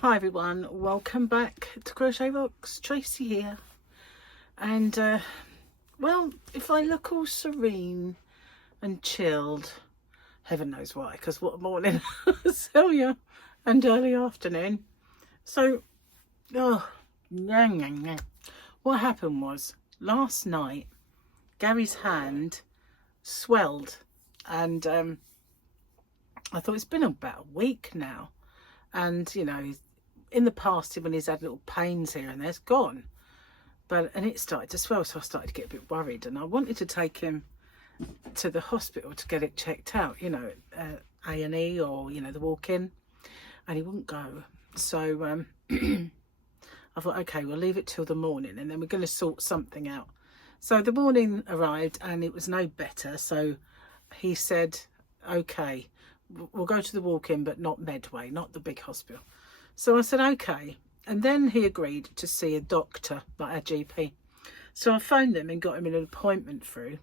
Hi everyone, welcome back to Crochet Rocks. Tracy here, and well, if I look all serene and chilled, heaven knows why, because what a morning. So yeah, and early afternoon. So what happened was last night Gary's hand swelled, and I thought it's been about a week now, and you know, in the past when he's had little pains here and there, it's gone, and it started to swell, so I started to get a bit worried, and I wanted to take him to the hospital to get it checked out, you know, A&E, or you know, the walk-in, and he wouldn't go. So I thought, okay, we'll leave it till the morning and then we're going to sort something out. So the morning arrived and it was no better, so he said, okay, we'll go to the walk-in, but not Medway, not the big hospital. So I said, okay. And then he agreed to see a doctor, like a GP. So I phoned them and got him an appointment through.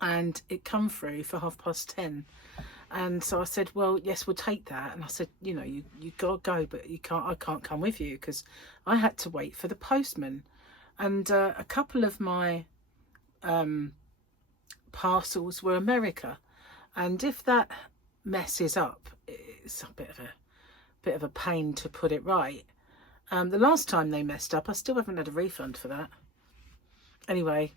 And it come through for 10:30. And so I said, well, yes, we'll take that. And I said, you know, you got to go, but I can't come with you because I had to wait for the postman. And a couple of my parcels were America. And if that messes up, it's a bit of a pain to put it right. The last time they messed up, I still haven't had a refund for that. Anyway,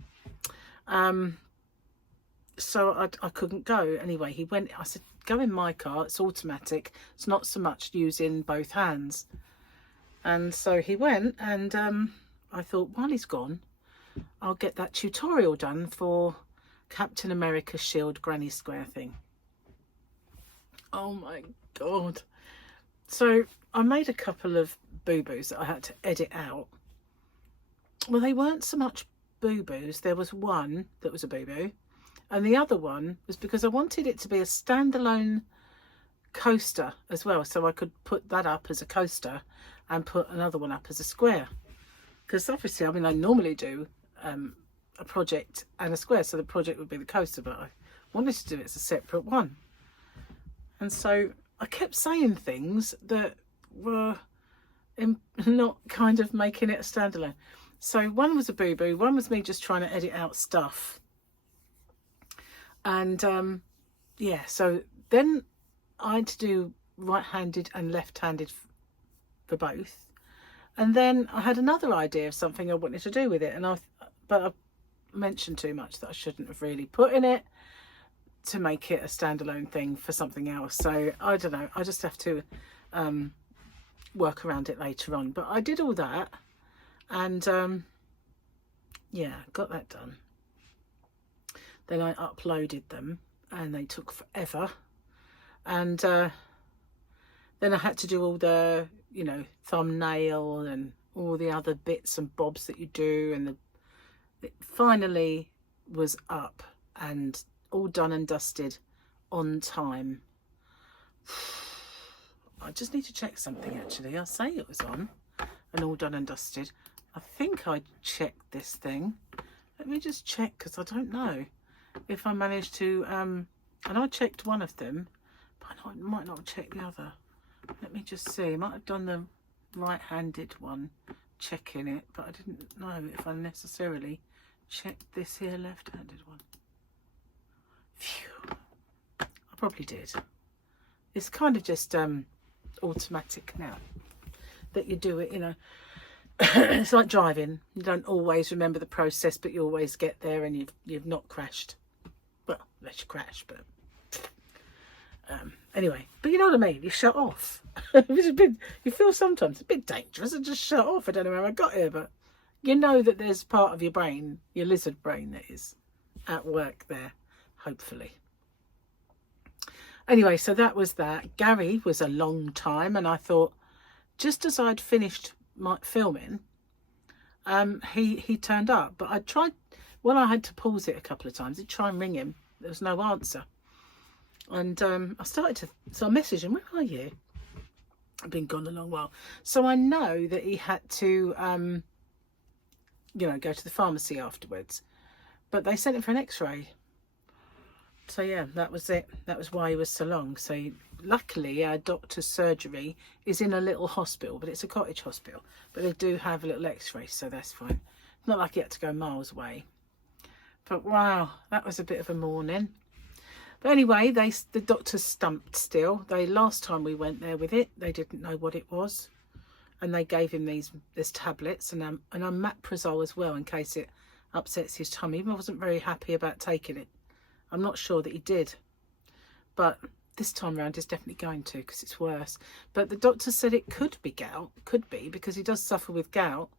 so I couldn't go. Anyway, he went. I said, go in my car. It's automatic. It's not so much using both hands. And so he went, and I thought, while he's gone, I'll get that tutorial done for Captain America Shield Granny Square thing. Oh my God. So I made a couple of boo-boos that I had to edit out. Well, they weren't so much boo-boos. There was one that was a boo-boo, and the other one was because I wanted it to be a standalone coaster as well, so I could put that up as a coaster and put another one up as a square. Because obviously, I mean, I normally do a project and a square, so the project would be the coaster, but I wanted to do it as a separate one. And so I kept saying things that were not kind of making it a standalone. So one was a boo-boo, one was me just trying to edit out stuff. And yeah, so then I had to do right-handed and left-handed for both. And then I had another idea of something I wanted to do with it, but I mentioned too much that I shouldn't have really put in it to make it a standalone thing for something else. So I don't know, I just have to work around it later on. But I did all that, and yeah, got that done. Then I uploaded them and they took forever, and then I had to do all the, you know, thumbnail and all the other bits and bobs that you do, and it finally was up and all done and dusted on time. I just need to check something actually. I say it was on and all done and dusted. I think I checked this thing. Let me just check, because I don't know if I managed to, and I checked one of them, but I might not have checked the other. Let me just see. I might have done the right-handed one, checking it, but I didn't know if I necessarily checked this here left-handed one. Phew. I probably did. It's kind of just automatic now that you do it, you know. It's like driving. You don't always remember the process, but you always get there, and you've not crashed. Well, unless you crash, but anyway. But you know what I mean. You shut off. It's a bit. You feel sometimes a bit dangerous and just shut off. I don't know how I got here, but you know that there's part of your brain, your lizard brain, that is at work there. Hopefully. Anyway, so that was that. Gary was a long time, and I thought, just as I'd finished my filming, he turned up, but I tried. Well, I had to pause it a couple of times. I'd try and ring him. There was no answer, and I messaged him. Where are you? I've been gone a long while, so I know that he had to, you know, go to the pharmacy afterwards. But they sent him for an X-ray. So yeah, that was it. That was why he was so long. So luckily our doctor's surgery is in a little hospital, but it's a cottage hospital, but they do have a little x-ray, so that's fine. Not like he had to go miles away. But wow, that was a bit of a morning. But anyway, the doctor's stumped still. Last time we went there with it, they didn't know what it was, and they gave him these tablets and omeprazole as well in case it upsets his tummy. He wasn't very happy about taking it. I'm not sure that he did, but this time round he's definitely going to, because it's worse. But the doctor said it could be gout, could be, because he does suffer with gout,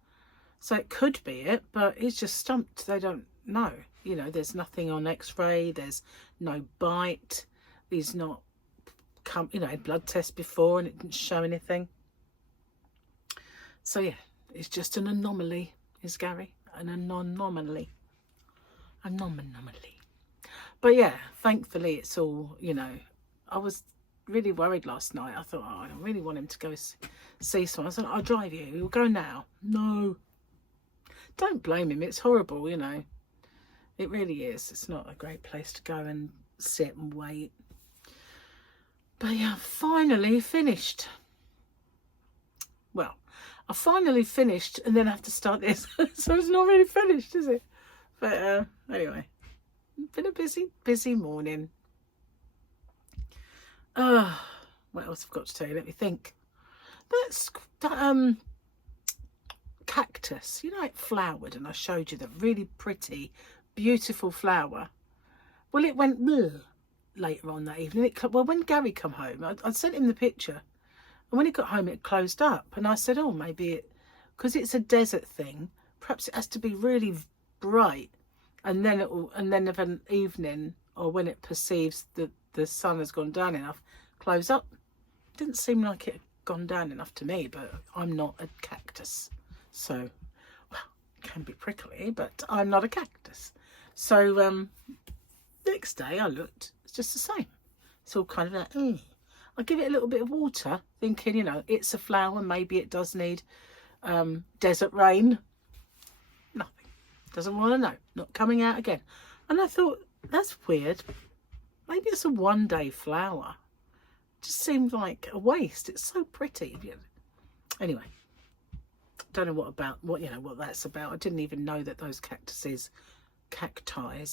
so it could be it, but he's just stumped. They don't know. You know, there's nothing on x-ray, there's no bite, he's not come, you know, had blood tests before and it didn't show anything. So yeah, it's just an anomaly, is Gary, an anomaly. But yeah, thankfully it's all, you know, I was really worried last night. I thought, oh, I really want him to go see someone. I said, I'll drive you, we'll go now. No. Don't blame him, it's horrible, you know. It really is. It's not a great place to go and sit and wait. But yeah, I finally finished. Well, I finally finished and then I have to start this. So it's not really finished, is it? But anyway, been a busy morning. What else I've got to tell you? Let me think. That cactus, you know, it flowered, and I showed you the really pretty, beautiful flower. Well, it went bleh later on that evening. Well, when Gary come home, I sent him the picture, and when he got home, it closed up. And I said, oh, maybe because it's a desert thing, perhaps it has to be really bright, and then of an evening, or when it perceives that the sun has gone down enough, close up. Didn't seem like it had gone down enough to me, but I'm not a cactus, so well, it can be prickly, but I'm not a cactus. So next day I looked, it's just the same. It's all kind of like, I give it a little bit of water, thinking, you know, it's a flower, maybe it does need desert rain. Nothing. Doesn't want to know. Not coming out again. And I thought, that's weird. Maybe it's a one-day flower. Just seemed like a waste. It's so pretty. Anyway, don't know what that's about. I didn't even know that those cacti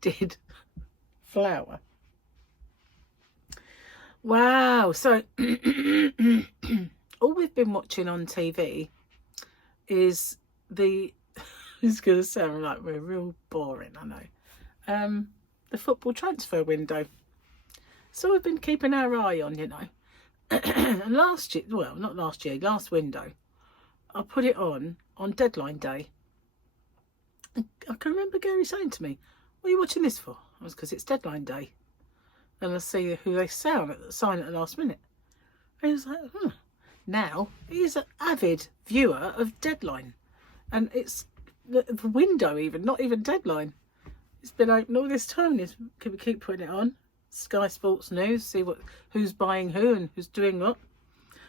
did flower. Wow. So all we've been watching on TV is it's going to sound like we're real boring, I know. The football transfer window. So we've been keeping our eye on, you know. And last window, I put it on deadline day. And I can remember Gary saying to me, what are you watching this for? I was, because it's deadline day. And I see who they sign at the last minute. And he was like, Now, he's an avid viewer of Deadline. And it's the window even, not even Deadline. It's been open all this time. Can we keep putting it on? Sky Sports News, see who's buying who and who's doing what.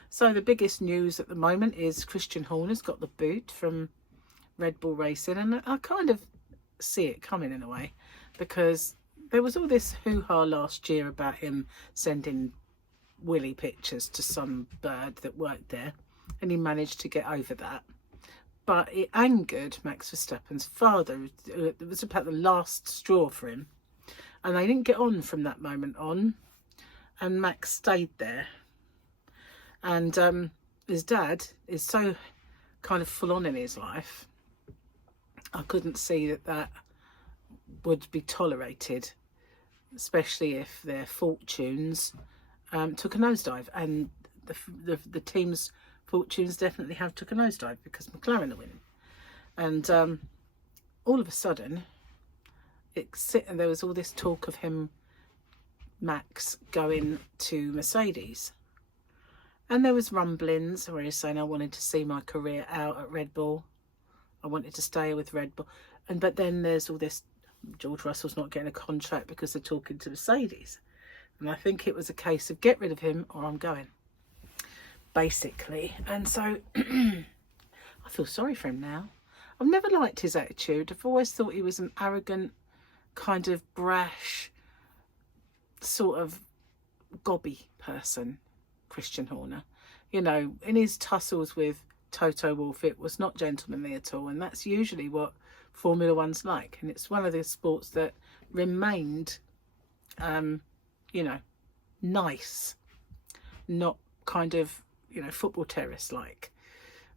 So the biggest news at the moment is Christian Horner's got the boot from Red Bull Racing, and I kind of see it coming in a way, because there was all this hoo-ha last year about him sending willy pictures to some bird that worked there, and he managed to get over that. But it angered Max Verstappen's father. It was about the last straw for him. And they didn't get on from that moment on. And Max stayed there. And his dad is so kind of full on in his life. I couldn't see that would be tolerated, especially if their fortunes took a nosedive. And the team's fortunes definitely have took a nosedive because McLaren are winning. And all of a sudden, there was all this talk of him, Max, going to Mercedes. And there was rumblings where he's saying, I wanted to see my career out at Red Bull. I wanted to stay with Red Bull. But then there's all this, George Russell's not getting a contract because they're talking to Mercedes. And I think it was a case of get rid of him or I'm going, basically. And so I feel sorry for him now. I've never liked his attitude. I've always thought he was an arrogant, kind of brash, sort of gobby person, Christian Horner. You know, in his tussles with Toto Wolff, it was not gentlemanly at all, and that's usually what Formula One's like. And it's one of the sports that remained, you know, nice, not kind of, you know, football terrorist like.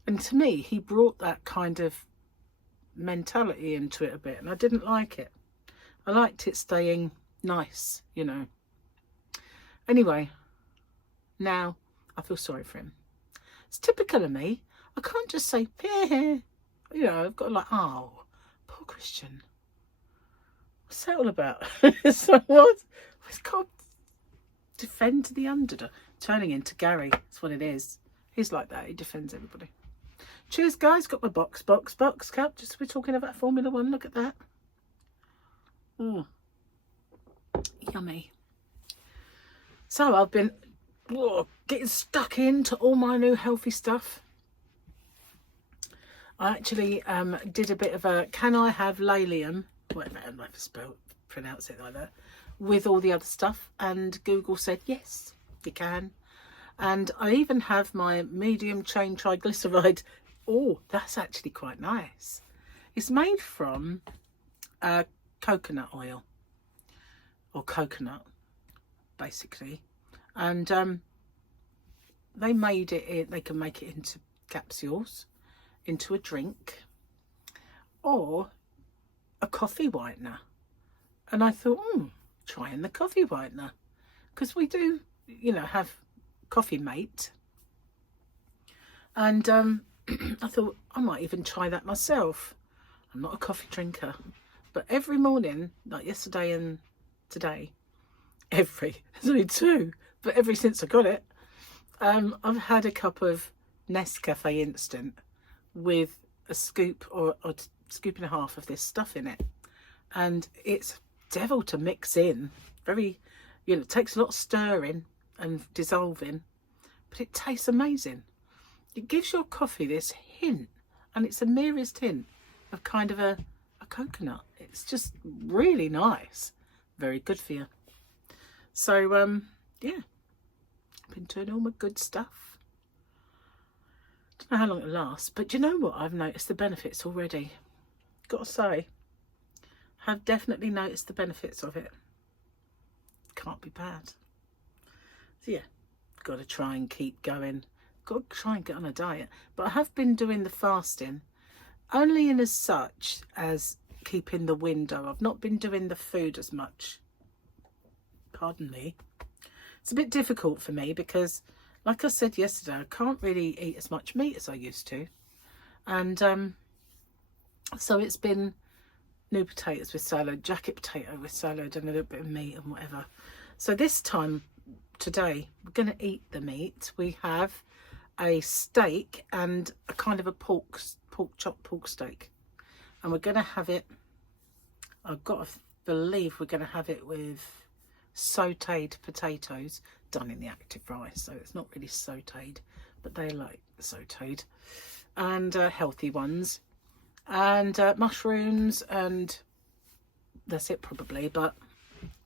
And to me, he brought that kind of mentality into it a bit, and I didn't like it. I liked it staying nice, you know. Anyway, now I feel sorry for him. It's typical of me. I can't just say, you know, I've got to like, oh, poor Christian. What's that all about? So what? He's got to defend the underdog. Turning into Gary. That's what it is. He's like that. He defends everybody. Cheers, guys. Got my box cup. Just we're talking about Formula One. Look at that. Yummy. So I've been getting stuck into all my new healthy stuff. I actually did a bit of a can I have Lalium, whatever, I don't know if I pronounce it like that, with all the other stuff, and Google said yes, you can. And I even have my medium chain triglyceride. Oh, that's actually quite nice. It's made from coconut oil, or coconut basically, and they made it, they can make it into capsules, into a drink, or a coffee whitener. And I thought, trying the coffee whitener, because we do, you know, have Coffee Mate, and I thought I might even try that myself. I'm not a coffee drinker, but every morning, like yesterday and today, there's only two, but every since I got it, I've had a cup of Nescafe Instant with a scoop or scoop and a half of this stuff in it, and it's devil to mix in. Very, you know, it takes a lot of stirring and dissolving, but it tastes amazing. It gives your coffee this hint, and it's the merest hint of kind of a coconut. It's just really nice, very good for you. So yeah, been doing all my good stuff. Don't know how long it lasts, but do you know what? I've noticed the benefits already. Got to say, have definitely noticed the benefits of it. Can't be bad. So yeah, got to try and keep going. Got to try and get on a diet. But I have been doing the fasting, only in as such as keeping the window. I've not been doing the food as much. Pardon me. It's a bit difficult for me because, like I said yesterday, I can't really eat as much meat as I used to. And so it's been new potatoes with salad, jacket potato with salad, and a little bit of meat and whatever. So this time, today, we're going to eat the meat. We have a steak and a kind of a pork steak. And we're going to have it, I've got to believe we're going to have it with sauteed potatoes done in the active rice. So it's not really sauteed, but they like sauteed. And healthy ones. And mushrooms, and that's it probably, but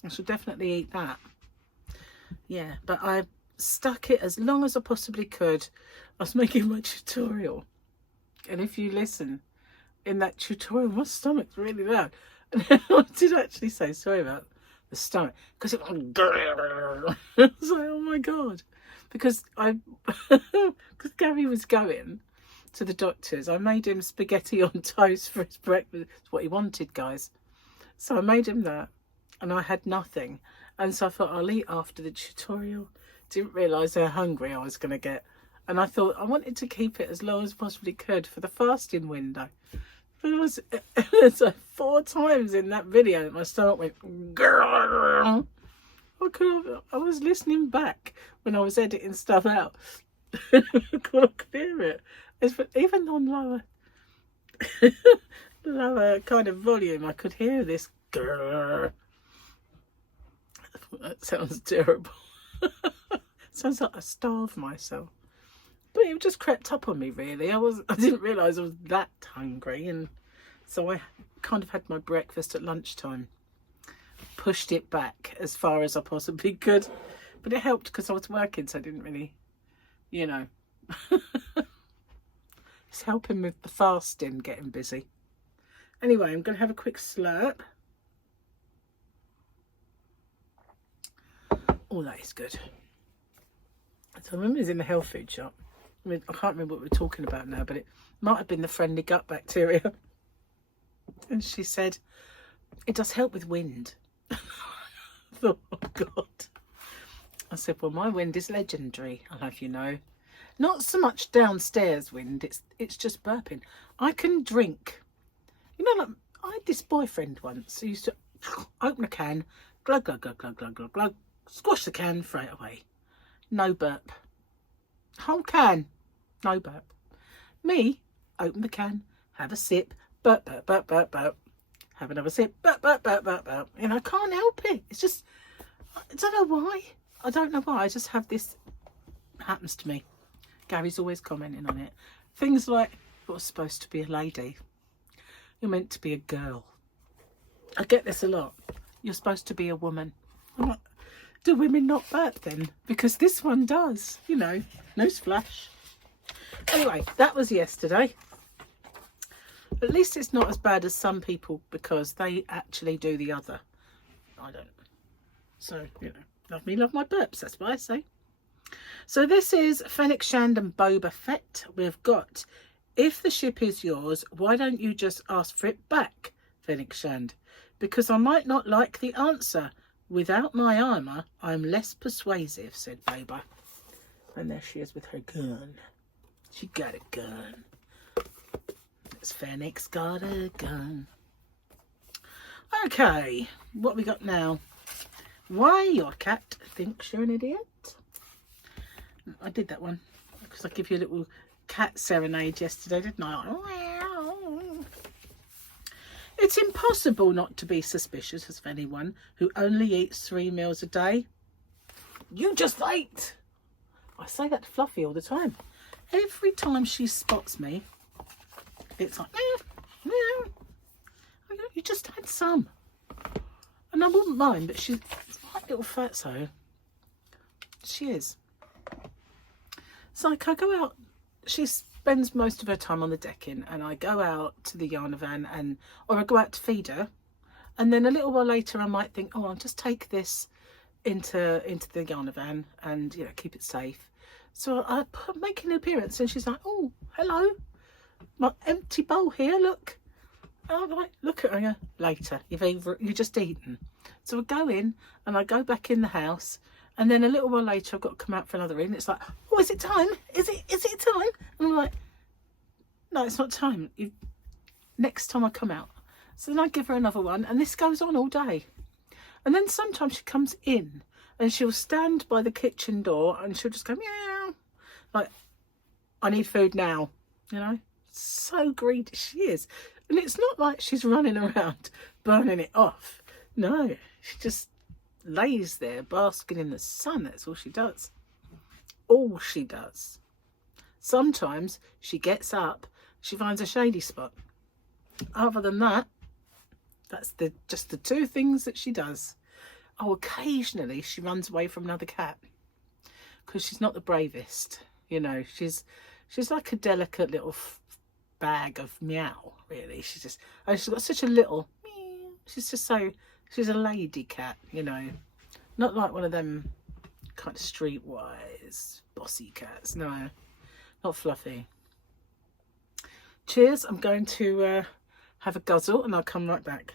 I should definitely eat that. Yeah, but I stuck it as long as I possibly could. I was making my tutorial, and if you listen in that tutorial, my stomach's really loud. And I did actually say sorry about the stomach, because it was I was like, oh my god, because Gary was going to the doctor's. I made him spaghetti on toast for his breakfast. It's what he wanted, guys. So I made him that, and I had nothing. And so I thought I'll eat after the tutorial. Didn't realise how hungry I was going to get. And I thought I wanted to keep it as long as possibly could for the fasting window. But it was like 4 times in that video that my stomach went, grrr. I was listening back when I was editing stuff out. I couldn't hear it. Even on lower kind of volume, I could hear this grrr. That sounds terrible. Sounds like I starved myself. But it just crept up on me, really. I didn't realise I was that hungry, and so I kind of had my breakfast at lunchtime. pushed it back as far as I possibly could. But it helped because I was working, so I didn't really, you know. It's helping with the fasting, getting busy. Anyway, I'm going to have a quick slurp. Oh, that is good. So I remember it was in the health food shop. I mean, I can't remember what we're talking about now, but it might have been the friendly gut bacteria. And she said, it does help with wind. I thought, oh God. I said, well, my wind is legendary, I'll have you know. Not so much downstairs wind, it's just burping. I can drink. You know, like, I had this boyfriend once who used to open a can, glug, glug, glug, glug, glug, glug, glug, squash the can, throw it away. No burp. Whole can, no burp. Me, open the can, have a sip, burp, burp, burp, burp, burp. Have another sip, burp, burp, burp, burp, burp. And I can't help it. It's just, I don't know why. I don't know why. I just have this, happens to me. Gary's always commenting on it. Things like, you're supposed to be a lady. You're meant to be a girl. I get this a lot. You're supposed to be a woman. I'm like, do women not burp then? Because this one does, you know, newsflash. Anyway, that was yesterday. At least it's not as bad as some people because they actually do the other. I don't. So, you know, love me, love my burps. That's what I say. So this is Fennec Shand and Boba Fett. We've got, if the ship is yours, why don't you just ask for it back, Fennec Shand? Because I might not like the answer. Without my armour, I'm less persuasive, said Boba. And there she is with her gun. She got a gun. Fennec's got a gun. Okay, what we got now? Why your cat thinks you're an idiot. I did that one because I gave you a little cat serenade yesterday, didn't I? It's impossible not to be suspicious of anyone who only eats 3 meals a day. You just ate. I say that to Fluffy all the time. Every time she spots me, it's like, you just had some. And I wouldn't mind, but she's quite little fatso. She is. It's like I go out, she spends most of her time on the decking, and I go out to the yarn van, or I go out to feed her, and then a little while later I might think, oh, I'll just take this into the yarn van and, you know, keep it safe. So I make an appearance and she's like, oh, hello. My empty bowl here, look. Oh, right, look at her later. You've just eaten. So I go in and I go back in the house, and then a little while later I've got to come out for another in. It's like, oh, is it time? Is it time? And I'm like, no, it's not time. Next time I come out. So then I give her another one, and this goes on all day. And then sometimes she comes in and she'll stand by the kitchen door and she'll just go meow, like, I need food now, you know. So greedy she is. And it's not like she's running around burning it off. No, she just lays there basking in the sun. That's all she does. All she does. Sometimes she gets up, she finds a shady spot. Other than that, that's just the 2 things that she does. Oh, occasionally she runs away from another cat because she's not the bravest. You know, she's like a delicate little bag of meow, really. She's got such a little meow. She's a lady cat, you know, not like one of them kind of streetwise bossy cats. No, not Fluffy. Cheers. I'm going to have a guzzle and I'll come right back.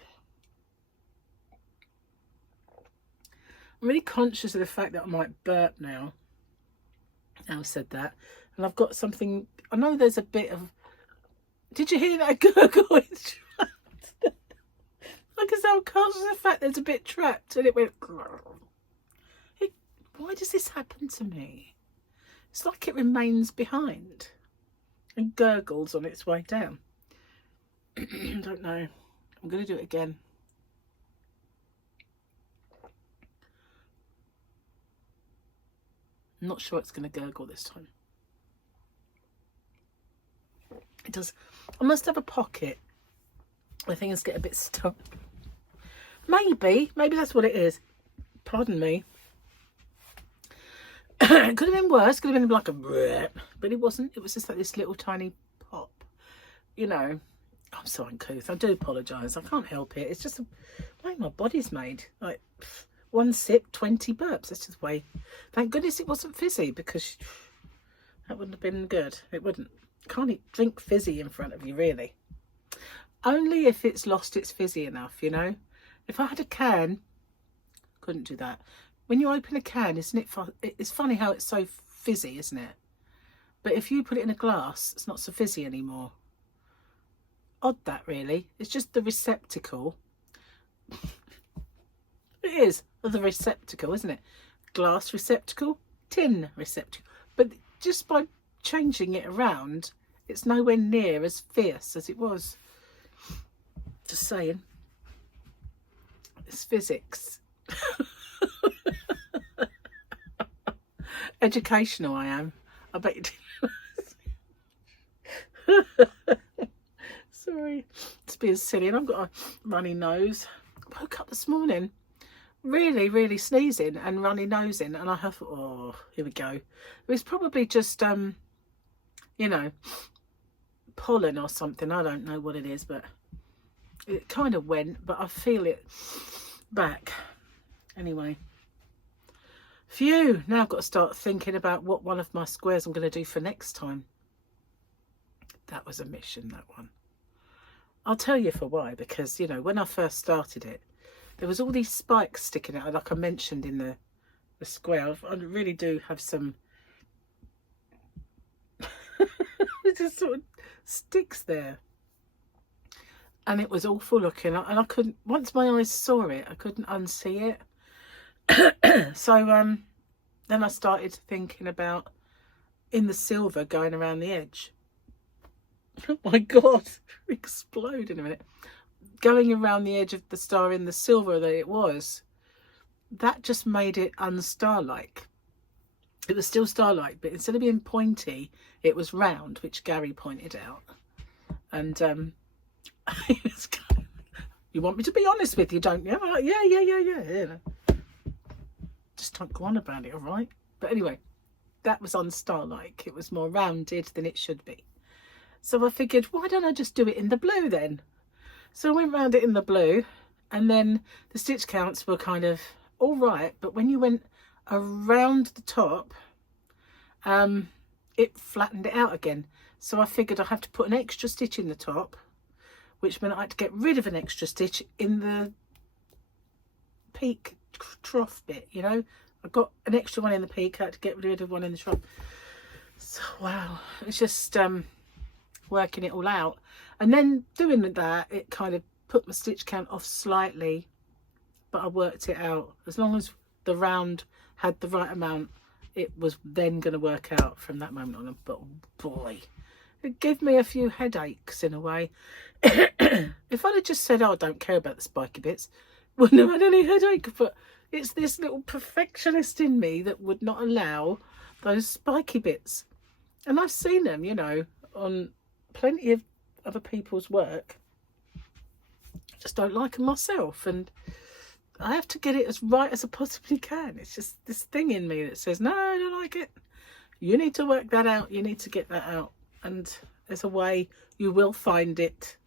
I'm really conscious of the fact that I might burp now. I said that, and I've got something. I know there's a bit of. Did you hear that gurgle? It's trapped. Like I said, I'm conscious of the fact there's a bit trapped, and it went. Why does this happen to me? It's like it remains behind and gurgles on its way down. I don't know. I'm going to do it again. I'm not sure it's going to gurgle this time. It does. I must have a pocket where things get a bit stuck. Maybe that's what it is. Pardon me. It could have been worse. Could have been like a bleh, but it wasn't. It was just like this little tiny pop. You know, I'm so uncouth. I do apologise. I can't help it. It's just the way my body's made. Like, one sip, 20 burps. That's just the way. Thank goodness it wasn't fizzy, because that wouldn't have been good. It wouldn't. Can't drink fizzy in front of you, really. Only if it's lost its fizzy enough, you know. If I had a can, couldn't do that. When you open a can, isn't it? It's funny how it's so fizzy, isn't it? But if you put it in a glass, it's not so fizzy anymore. Odd that, really. It's just the receptacle. It is the receptacle, isn't it? Glass receptacle, tin receptacle. But just by changing it around, it's nowhere near as fierce as it was. Just saying. It's physics. Educational I am. I bet you didn't. Sorry, it's being silly, and I've got a runny nose. I woke up this morning really sneezing and runny nosing, and I have, oh, here we go. It was probably just you know, pollen or something. I don't know what it is, but it kind of went, but I feel it back anyway. Phew, now I've got to start thinking about what one of my squares I'm going to do for next time. That was a mission, that one. I'll tell you for why, because, you know, when I first started it, there was all these spikes sticking out, like I mentioned in the square. I really do have some it just sort of sticks there, and it was awful looking, and I couldn't, once my eyes saw it, I couldn't unsee it. So then I started thinking about in the silver going around the edge. Oh my god, explode in a minute. Going around the edge of the star in the silver that it was, that just made it unstar-like. It was still star-like, but instead of being pointy, it was round, which Gary pointed out. And you want me to be honest with you, don't you? Like, yeah. Just don't go on about it, all right? But anyway, that was unstar-like. It was more rounded than it should be. So I figured, why don't I just do it in the blue then? So I went round it in the blue, and then the stitch counts were kind of all right, but when you went around the top, it flattened it out again. So I figured I'd have to put an extra stitch in the top, which meant I had to get rid of an extra stitch in the peak trough bit, you know. I got an extra one in the peak, I had to get rid of one in the trough. So wow, it's just working it all out, and then doing that, it kind of put my stitch count off slightly, but I worked it out. As long as the round had the right amount, it was then going to work out from that moment on. But boy, it gave me a few headaches in a way. If I'd have just said, oh, I don't care about the spiky bits, wouldn't have had any headache. But it's this little perfectionist in me that would not allow those spiky bits. And I've seen them, you know, on plenty of other people's work. I just don't like them myself, and I have to get it as right as I possibly can. It's just this thing in me that says, no, I don't like it. You need to work that out. You need to get that out. And there's a way you will find it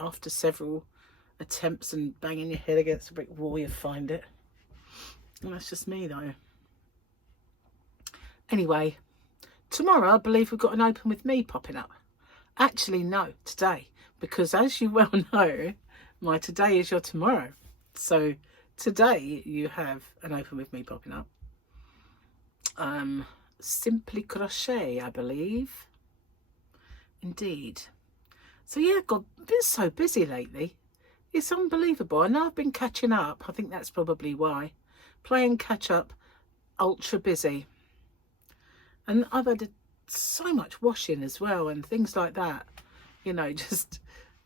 after several attempts and banging your head against a brick wall. You find it. And that's just me, though. Anyway, tomorrow I believe we've got an open with me popping up. Actually, no, today. Because as you well know, my today is your tomorrow. So today you have an open with me popping up. Simply Crochet, I believe. Indeed. So yeah, God, I've been so busy lately. It's unbelievable. I know I've been catching up. I think that's probably why. Playing catch up, ultra busy. And I've had so much washing as well and things like that. You know, just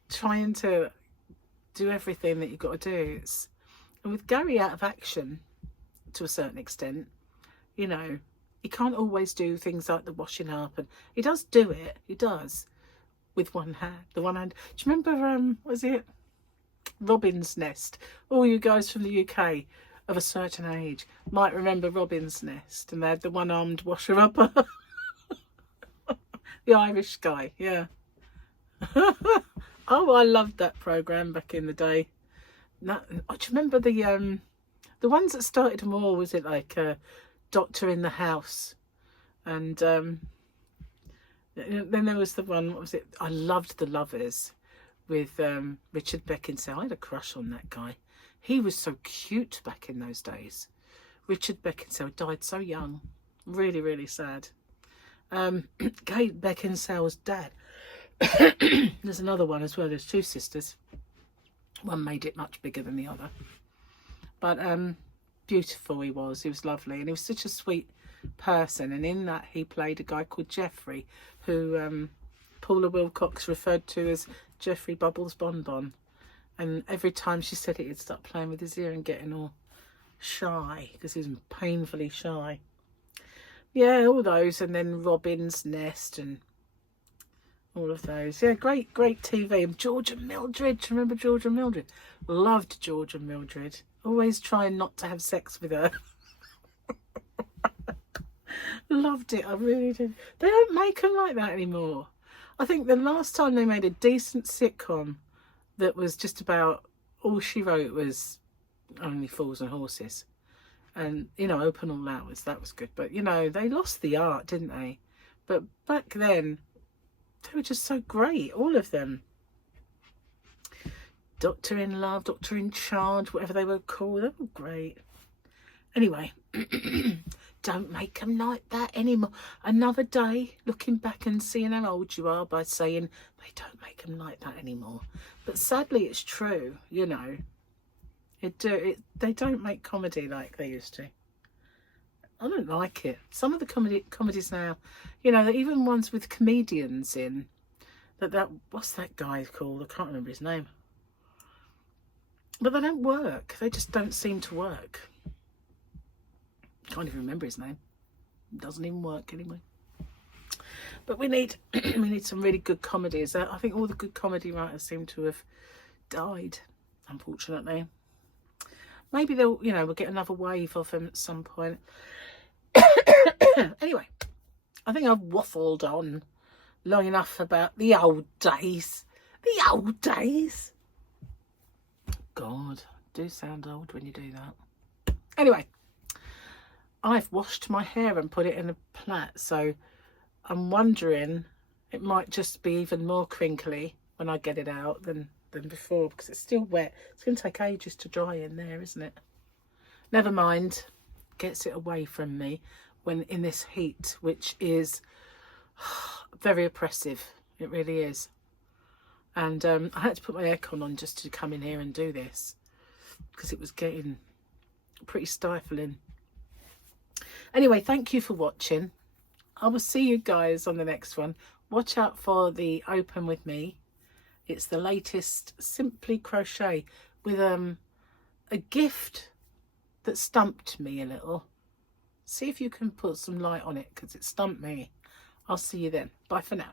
trying to do everything that you've got to do. And with Gary out of action to a certain extent, you know, he can't always do things like the washing up, and he does do it, he does, with one hand, the one hand. Do you remember, was it Robin's Nest. All you guys from the UK of a certain age might remember Robin's Nest, and they had the one-armed washer-upper. The Irish guy, yeah. Oh, I loved that programme back in the day. No, do you remember the ones that started them all? Was it like Doctor in the House? And then there was the one, what was it? I loved The Lovers with Richard Beckinsale. I had a crush on that guy. He was so cute back in those days. Richard Beckinsale died so young. Really, really sad. Kate Beckinsale's dad. There's another one as well. There's two sisters. One made it much bigger than the other. But beautiful he was. He was lovely. And he was such a sweet person. And in that he played a guy called Jeffrey, who Paula Wilcox referred to as Jeffrey Bubbles Bonbon. And every time she said it, he'd start playing with his ear and getting all shy, because he was painfully shy. Yeah, all those. And then Robin's Nest and all of those. Yeah, great TV. And George and Mildred. Do you remember George and Mildred? Loved George and Mildred. Always trying not to have sex with her. Loved it. I really did. They don't make them like that anymore. I think the last time they made a decent sitcom that was just about, all she wrote was Only Fools and Horses. And, you know, Open All Hours. That was good. But, you know, they lost the art, didn't they? But back then, they were just so great, all of them. Doctor in Love, Doctor in Charge, whatever they were called, they were great. Anyway, don't make them like that anymore. Another day, looking back and seeing how old you are by saying, they don't make them like that anymore. But sadly, it's true, you know. They don't make comedy like they used to. I don't like it. Some of the comedies now, you know, even ones with comedians in, what's that guy called? I can't remember his name. But they don't work. They just don't seem to work. Can't even remember his name. It doesn't even work anyway. But we need some really good comedies. I think all the good comedy writers seem to have died, unfortunately. Maybe we'll get another wave of them at some point. Anyway, I think I've waffled on long enough about the old days. The old days. God, do sound old when you do that. Anyway, I've washed my hair and put it in a plait, so I'm wondering, it might just be even more crinkly when I get it out than before, because it's still wet. It's going to take ages to dry in there, isn't it? Never mind. Gets it away from me when in this heat, which is very oppressive. It really is. And I had to put my aircon on just to come in here and do this, because it was getting pretty stifling. Anyway, thank you for watching. I will see you guys on the next one. Watch out for the Open With Me. It's the latest Simply Crochet with a gift that stumped me a little. See if you can put some light on it, because it stumped me. I'll see you then. Bye for now.